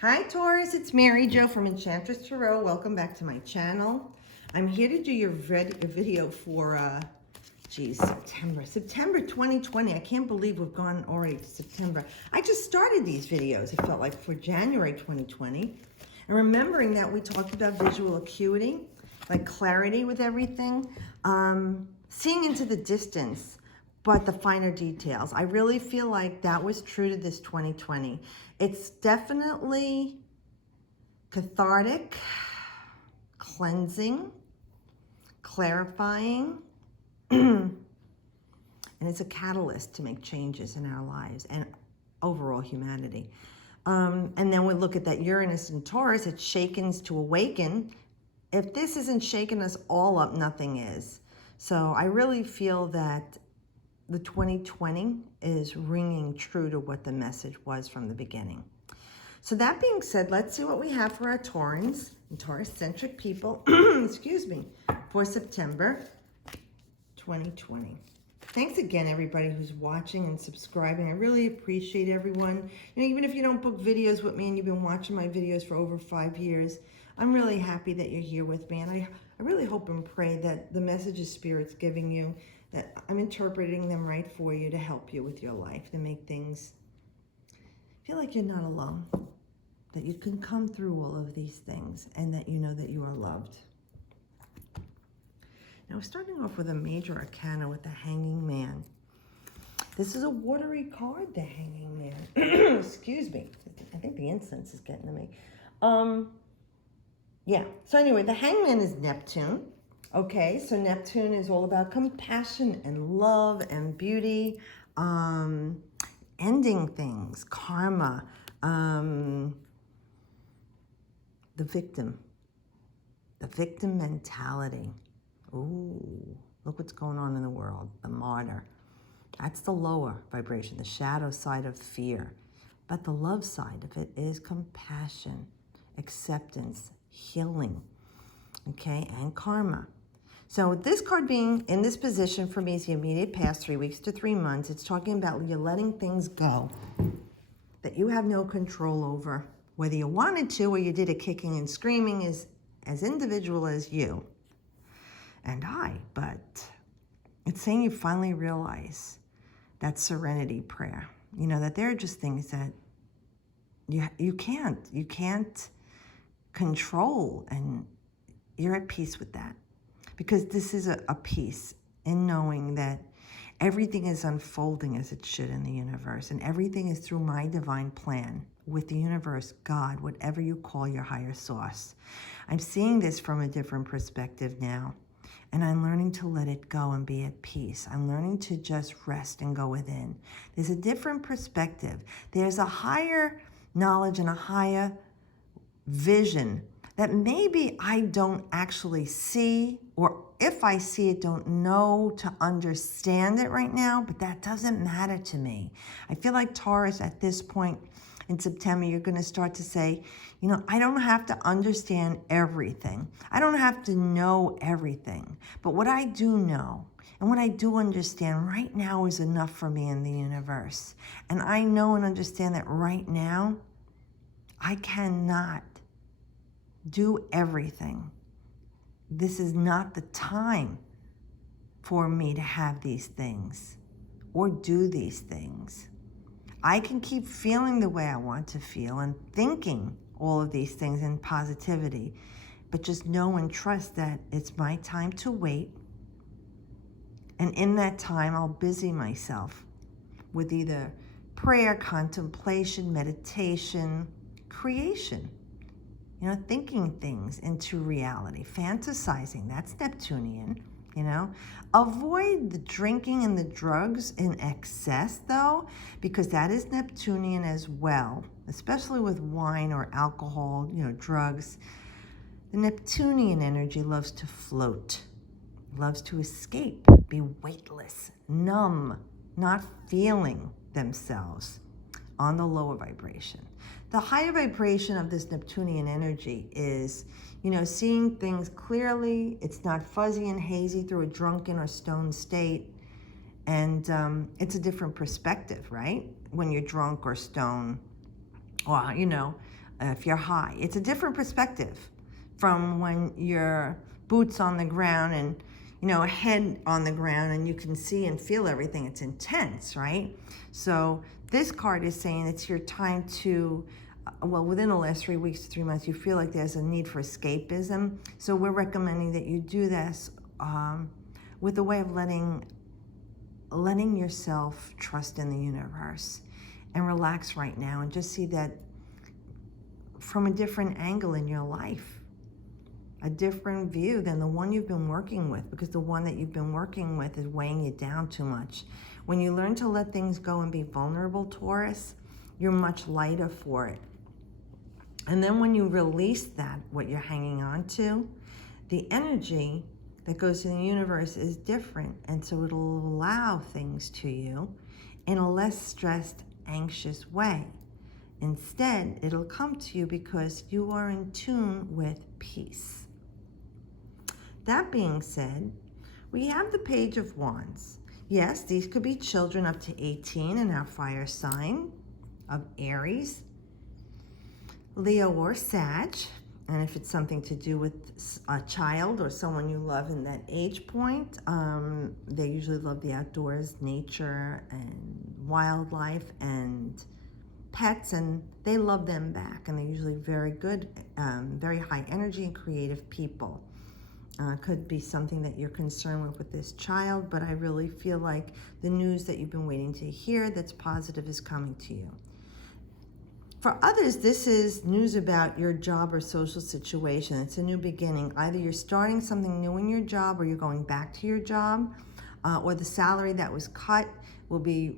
Hi Taurus, it's Mary Jo from Enchantress Tarot. Welcome back to my channel. I'm here to do your video for, September 2020. I can't believe we've gone already to September. I just started these videos, it felt like, for January 2020. And remembering that we talked about visual acuity, like clarity with everything, seeing into the distance, but the finer details. I really feel like that was true to this 2020. It's definitely cathartic, cleansing, clarifying, and it's a catalyst to make changes in our lives and overall humanity. And then we look at that Uranus and Taurus, it shakens to awaken. If this isn't shaking us all up, nothing is. So I really feel that the 2020 is ringing true to what the message was from the beginning. So that being said, let's see what we have for our Taurans and Taurus-centric people, excuse me, for September 2020. Thanks again, everybody who's watching and subscribing. I really appreciate everyone. You know, even if you don't book videos with me and you've been watching my videos for over 5 years, I'm really happy that you're here with me. And I really hope and pray that the messages Spirit's giving you, that I'm interpreting them right for you to help you with your life, to make things feel like you're not alone, that you can come through all of these things and that you know that you are loved. Now we're starting off with a major arcana with the Hanging Man. This is a watery card, the Hanging Man. Excuse me. I think the incense is getting to me. Yeah. So anyway, the Hangman is Neptune. Okay, so Neptune is all about compassion and love and beauty, ending things, karma, the victim mentality. Ooh, look what's going on in the world, the martyr. That's the lower vibration, the shadow side of fear. But the love side of it is compassion, acceptance, healing, okay, and karma. So this card being in this position for me is the immediate past, 3 weeks to 3 months. It's talking about you letting things go that you have no control over. Whether you wanted to or you did it kicking and screaming is as individual as you and I. But it's saying you finally realize that serenity prayer. You know, that there are just things that you can't control, and you're at peace with that. Because this is a peace in knowing that everything is unfolding as it should in the universe, and everything is through my divine plan with the universe, God, whatever you call your higher source. I'm seeing this from a different perspective now, and I'm learning to let it go and be at peace. I'm learning to just rest and go within. There's a different perspective. There's a higher knowledge and a higher vision that maybe I don't actually see, or if I see it, don't know to understand it right now, but that doesn't matter to me. I feel like Taurus at this point in September, you're gonna start to say, you know, I don't have to understand everything. I don't have to know everything, but what I do know and what I do understand right now is enough for me in the universe. And I know and understand that right now, I cannot do everything. This is not the time for me to have these things or do these things. I can keep feeling the way I want to feel and thinking all of these things in positivity, but just know and trust that it's my time to wait. And in that time, I'll busy myself with either prayer, contemplation, meditation, creation. You know, thinking things into reality, fantasizing, that's Neptunian, you know. Avoid the drinking and the drugs in excess, though, because that is Neptunian as well, especially with wine or alcohol, you know, drugs. The Neptunian energy loves to float, loves to escape, be weightless, numb, not feeling themselves on the lower vibration. The higher vibration of this Neptunian energy is, you know, seeing things clearly. It's not fuzzy and hazy through a drunken or stoned state. And it's a different perspective, right? When you're drunk or stoned, or, you know, if you're high. It's a different perspective from when you're boots on the ground and, head on the ground and you can see and feel everything. It's intense, right? So this card is saying it's your time to, within the last 3 weeks to 3 months, you feel like there's a need for escapism. So we're recommending that you do this with a way of letting yourself trust in the universe and relax right now and just see that from a different angle in your life, a different view than the one you've been working with, because the one that you've been working with is weighing you down too much. When you learn to let things go and be vulnerable, Taurus, you're much lighter for it. And then when you release that, what you're hanging on to, the energy that goes to the universe is different. And so it'll allow things to you in a less stressed, anxious way. Instead, it'll come to you because you are in tune with peace. That being said, we have the Page of Wands. Yes, these could be children up to 18 in our fire sign of Aries, Leo, or Sag. And if it's something to do with a child or someone you love in that age point, they usually love the outdoors, nature, and wildlife, and pets, and they love them back. And they're usually very good, very high energy and creative people. Could be something that you're concerned with this child, but I really feel like the news that you've been waiting to hear that's positive is coming to you. For others, this is news about your job or social situation. It's a new beginning. Either you're starting something new in your job, or you're going back to your job, or the salary that was cut will be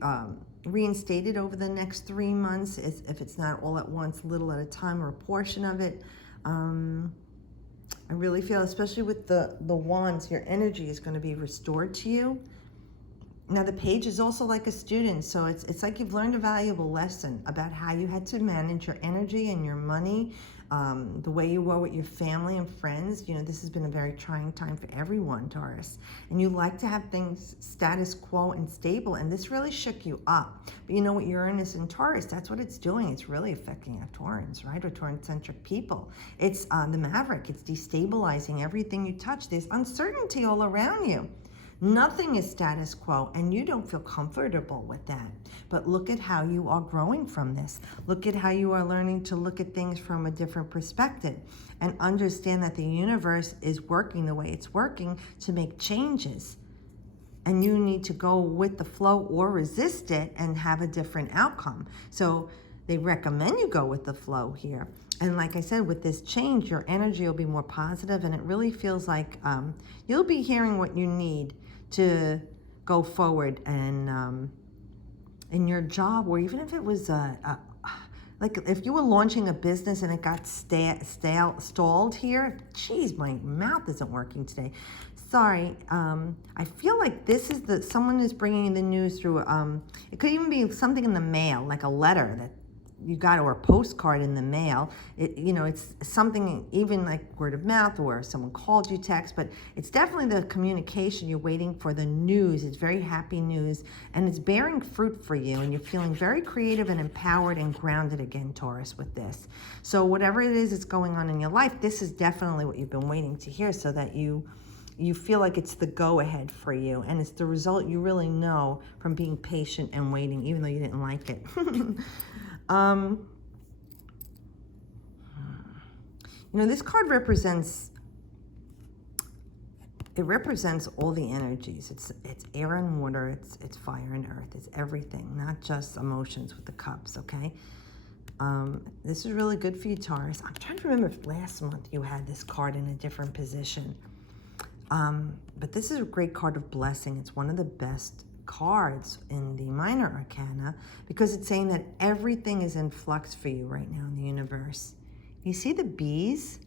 reinstated over the next 3 months, if it's not all at once, little at a time, or a portion of it. I really feel, especially with the wands, your energy is going to be restored to you. Now, the page is also like a student, so it's like you've learned a valuable lesson about how you had to manage your energy and your money, the way you were with your family and friends. This has been a very trying time for everyone, Taurus. And you like to have things status quo and stable, and this really shook you up. But you know what, Uranus and Taurus, that's what it's doing. It's really affecting our Taurans, right? Or Tauran-centric people. It's the maverick. It's destabilizing everything you touch. There's uncertainty all around you. Nothing is status quo, and you don't feel comfortable with that. But look at how you are growing from this. Look at how you are learning to look at things from a different perspective and understand that the universe is working the way it's working to make changes. And you need to go with the flow or resist it and have a different outcome. So they recommend you go with the flow here. And like I said, with this change, your energy will be more positive, and it really feels like you'll be hearing what you need to go forward and in your job, or even if it was like if you were launching a business and it got stalled here. Geez, my mouth isn't working today. Sorry. I feel like this is someone is bringing the news through. It could even be something in the mail, like a letter that you got, or a postcard in the mail. It's something even like word of mouth, or someone called you, text, but it's definitely the communication. You're waiting for the news. It's very happy news, and it's bearing fruit for you, and you're feeling very creative and empowered and grounded again, Taurus, with this. So whatever it is that's going on in your life, this is definitely what you've been waiting to hear, so that you feel like it's the go-ahead for you, and it's the result you really know from being patient and waiting, even though you didn't like it. This card represents all the energies. It's air and water, it's fire and earth, it's everything, not just emotions with the cups, okay? This is really good for you, Taurus. I'm trying to remember if last month you had this card in a different position. But this is a great card of blessing. It's one of the best cards in the minor arcana, because it's saying that everything is in flux for you right now in the universe. You see the bees?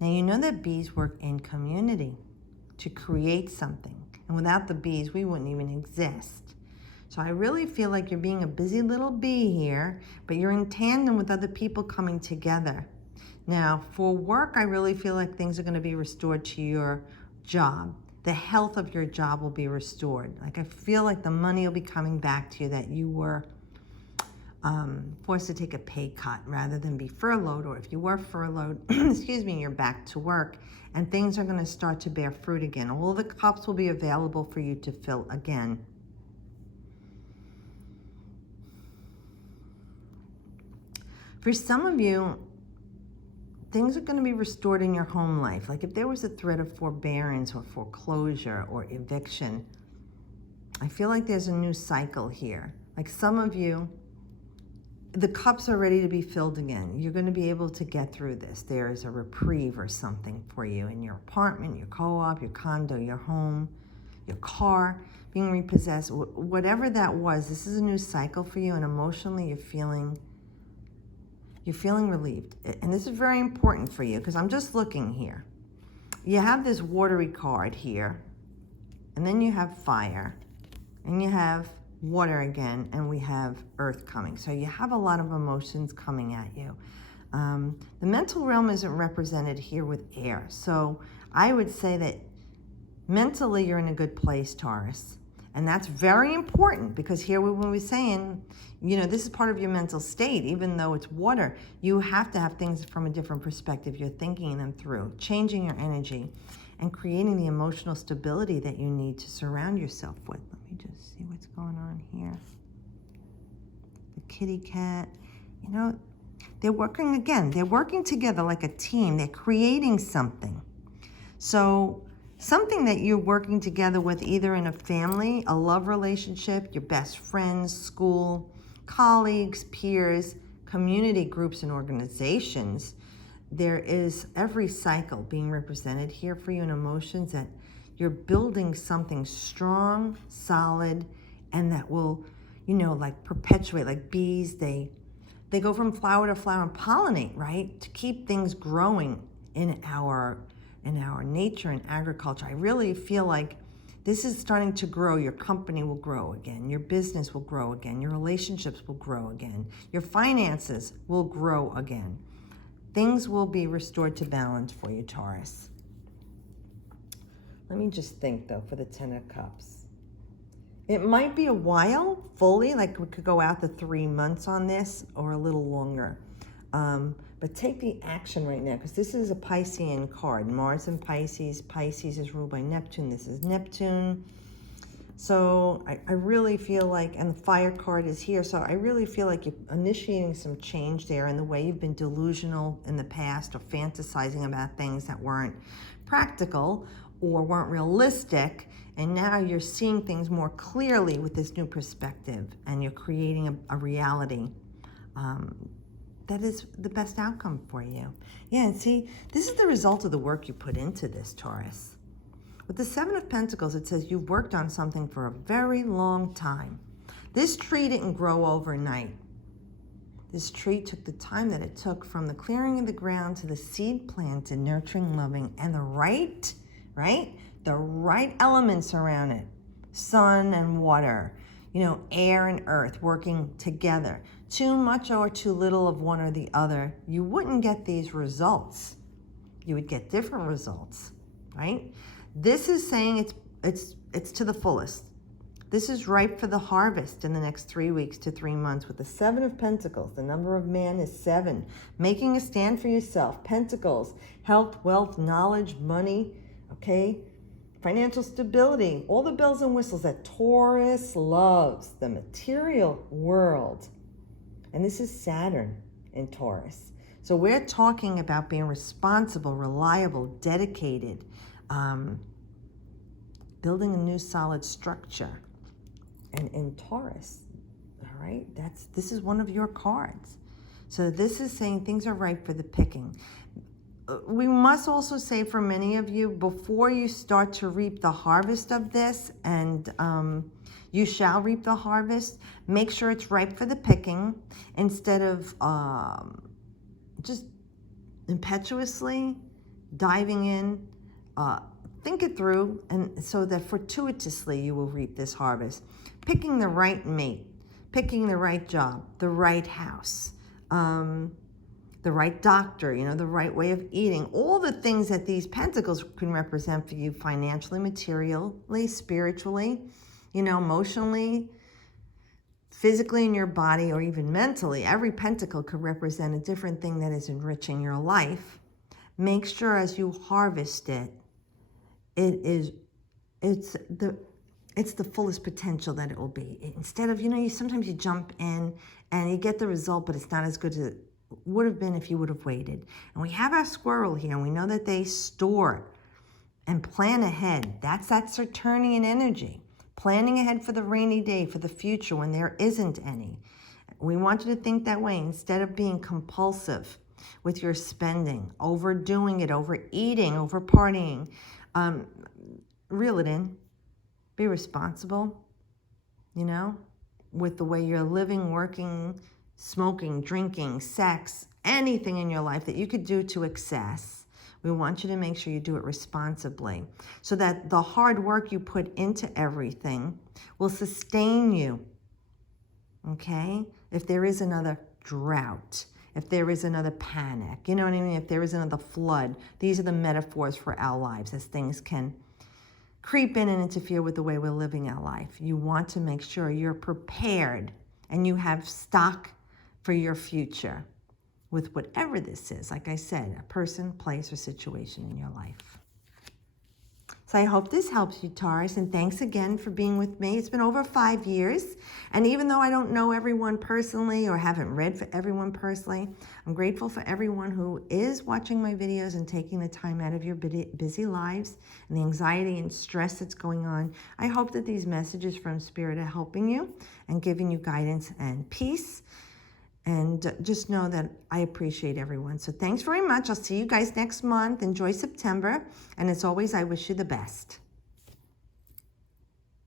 Now you know that bees work in community to create something, and without the bees we wouldn't even exist. So I really feel like you're being a busy little bee here, but you're in tandem with other people coming together. Now for work, I really feel like things are going to be restored to your job. The health of your job will be restored. Like I feel like the money will be coming back to you that you were forced to take a pay cut rather than be furloughed, or if you were furloughed, excuse me, you're back to work, and things are going to start to bear fruit again. All the cups will be available for you to fill again. For some of you, things are going to be restored in your home life. Like if there was a threat of forbearance or foreclosure or eviction, I feel like there's a new cycle here. Like some of you, the cups are ready to be filled again. You're going to be able to get through this. There is a reprieve or something for you in your apartment, your co-op, your condo, your home, your car being repossessed. Whatever that was, this is a new cycle for you, and emotionally you're feeling relieved. And this is very important for you because I'm just looking here. You have this watery card here, and then you have fire, and you have water again, and we have earth coming. So you have a lot of emotions coming at you. The mental realm isn't represented here with air. So I would say that mentally you're in a good place, Taurus. And that's very important because here when we're saying, you know, this is part of your mental state, even though it's water, you have to have things from a different perspective. You're thinking them through, changing your energy and creating the emotional stability that you need to surround yourself with. Let me just see what's going on here. The kitty cat, you know, they're working again. They're working together like a team. They're creating something. So something that you're working together with either in a family, a love relationship, your best friends, school, colleagues, peers, community groups and organizations. There is every cycle being represented here for you in emotions, that you're building something strong, solid, and that will, you know, like perpetuate, like bees, they go from flower to flower and pollinate, right? To keep things growing in our nature and agriculture. I really feel like this is starting to grow. Your company will grow again. Your business will grow again. Your relationships will grow again. Your finances will grow again. Things will be restored to balance for you, Taurus. Let me just think, though, for the Ten of Cups. It might be a while, fully, like we could go out to 3 months on this or a little longer. But take the action right now, because this is a Piscean card. Mars in Pisces. Pisces is ruled by Neptune. This is Neptune. So I really feel like, and the fire card is here, so I really feel like you're initiating some change there in the way you've been delusional in the past or fantasizing about things that weren't practical or weren't realistic, and now you're seeing things more clearly with this new perspective, and you're creating a reality that is the best outcome for you. Yeah, and see, this is the result of the work you put into this, Taurus. With the Seven of Pentacles, it says you've worked on something for a very long time. This tree didn't grow overnight. This tree took the time that it took from the clearing of the ground to the seed planted, nurturing, loving, and the right elements around it. Sun and water, you know, air and earth working together. Too much or too little of one or the other, you wouldn't get these results. You would get different results, right? This is saying it's to the fullest. This is ripe for the harvest in the next 3 weeks to 3 months with the Seven of Pentacles. The number of man is 7. Making a stand for yourself. Pentacles, health, wealth, knowledge, money, okay? Financial stability, all the bells and whistles that Taurus loves, the material world. And this is Saturn in Taurus. So we're talking about being responsible, reliable, dedicated, building a new solid structure. And in Taurus, all right, this is one of your cards. So this is saying things are ripe for the picking. We must also say for many of you, before you start to reap the harvest of this, and you shall reap the harvest, make sure it's ripe for the picking instead of just impetuously diving in. Think it through, and so that fortuitously you will reap this harvest. Picking the right mate, picking the right job, the right house, the right doctor, you know, the right way of eating, all the things that these pentacles can represent for you financially, materially, spiritually, you know, emotionally, physically in your body or even mentally. Every pentacle could represent a different thing that is enriching your life. Make sure as you harvest it, it's the fullest potential that it will be. Instead of, sometimes you jump in and you get the result, but it's not as good as it would have been if you would have waited. And we have our squirrel here, and we know that they store and plan ahead. That's that Saturnian energy. Planning ahead for the rainy day, for the future when there isn't any. We want you to think that way instead of being compulsive with your spending, overdoing it, overeating, over partying. Reel it in. Be responsible, with the way you're living, working, smoking, drinking, sex, anything in your life that you could do to excess. We want you to make sure you do it responsibly so that the hard work you put into everything will sustain you, okay? If there is another drought, if there is another panic, you know what I mean? If there is another flood, these are the metaphors for our lives as things can creep in and interfere with the way we're living our life. You want to make sure you're prepared and you have stock for your future with whatever this is. Like I said, a person, place, or situation in your life. So I hope this helps you, Taurus, and thanks again for being with me. It's been over 5 years, and even though I don't know everyone personally or haven't read for everyone personally, I'm grateful for everyone who is watching my videos and taking the time out of your busy lives and the anxiety and stress that's going on. I hope that these messages from Spirit are helping you and giving you guidance and peace. And just know that I appreciate everyone. So thanks very much. I'll see you guys next month. Enjoy September. And as always, I wish you the best.